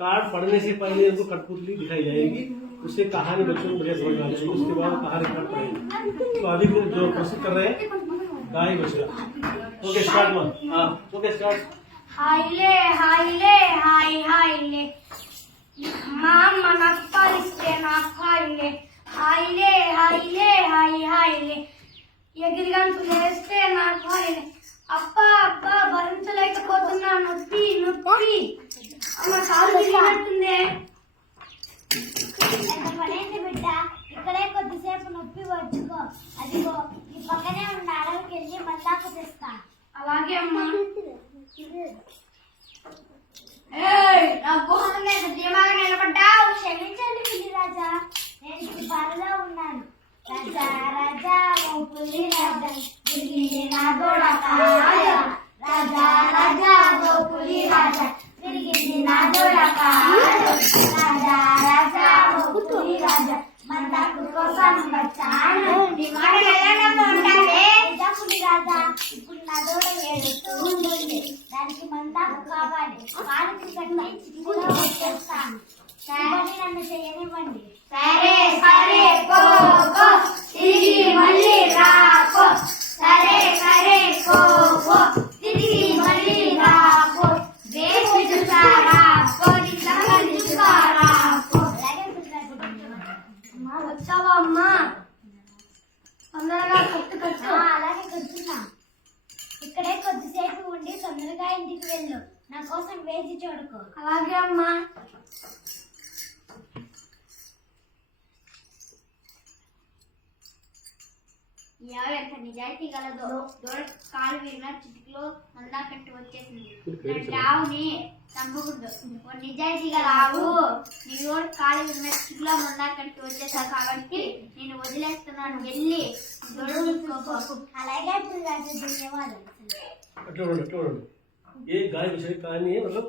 Card पढ़ने से पहले उनको कठपुतली दिखाई जाएगी, उससे कहानी बच्चों को बढ़िया समझ में आ जाएगी, उसके बाद कहानी पढ़ पाएंगे। तो अभी जो प्रस्तुत कर रहे हैं गाय बछड़ा। ओके स्टार्ट मां। हाँ ओके स्टार्ट। हाइले हाइले हाय हाइले माम మనప్పరిస్తే నాకు హాయిలే హాయిలే హాయిలే హాయ్ హాయిలే ఎగిరిగంతు లేస్తే నాకు హాయిలే అబ్బా అబ్బా భరించలేకపోతున్నా నొప్పి నొప్పి అమ్మ కాలు తిరిగినట్టుందే. పడేంటి బిడ్డ, ఇక్కడే కొద్దిసేపు నొప్పి వచ్చుకో. అదిగో ఈ పక్కనే ఉన్న అడవికి వెళ్ళి మళ్ళాకు తెస్తా. అలాగే అమ్మా. నా గుహం మీద ధీమాగా నిలబడ్డావు. క్షమించండి పులి రాజా, నేను ఇప్పుడు బాధలో ఉన్నాను. రాజా రాజా ఓ పులి రాజా తిరిగి నా దొడకాయ. రాజా రాజా ఓ పులి రాజా తిరిగి నా దొడకాయ. రాజా రాజా ఓ పులి రాజా మందాకు కోసం వచ్చాను. నీ మాట వెళ్ళడంలో ఉండాలి పులి రాజా. ఇప్పుడు నా దూడ ఏడుస్తూ ఉంటుంది, దానికి మందాకు కావాలి. కాలుకి కట్టించి కూడా వచ్చేస్తాను. నన్ను చేయనివ్వండి. సరే సరే కో కో తిరిగి మళ్ళీ రాకో. సరే సరే కో కో తిరిగి మళ్ళీ రాకో. వేసి చూసారాకో నిజంగా చూసారాకో. అమ్మా వచ్చావా అమ్మా? తొందరగా కట్టు కట్టు. అలాగే కడుతున్నా. ఇక్కడే కొద్దిసేపు ఉండి తొందరగా ఇంటికి వెళ్ళు. నా కోసం వేచి చూడుకో. అలాగే అమ్మా. ఎంత నిజాయితీ గలదో. దూడ కాలు విరిగిన చిటికలో మందా కట్టి వచ్చేసింది. ఆవుని చంపకూడదు. నిజాయితీ గల ఆవు, నీ దూడ కాలు విరిగిన చిటికలో మందా కట్టి వచ్చేసావు కాబట్టి నేను వదిలేస్తున్నాను. వెళ్ళి అలాగే ధన్యవాదాలు. ये गाय बछड़े कहानी है, मतलब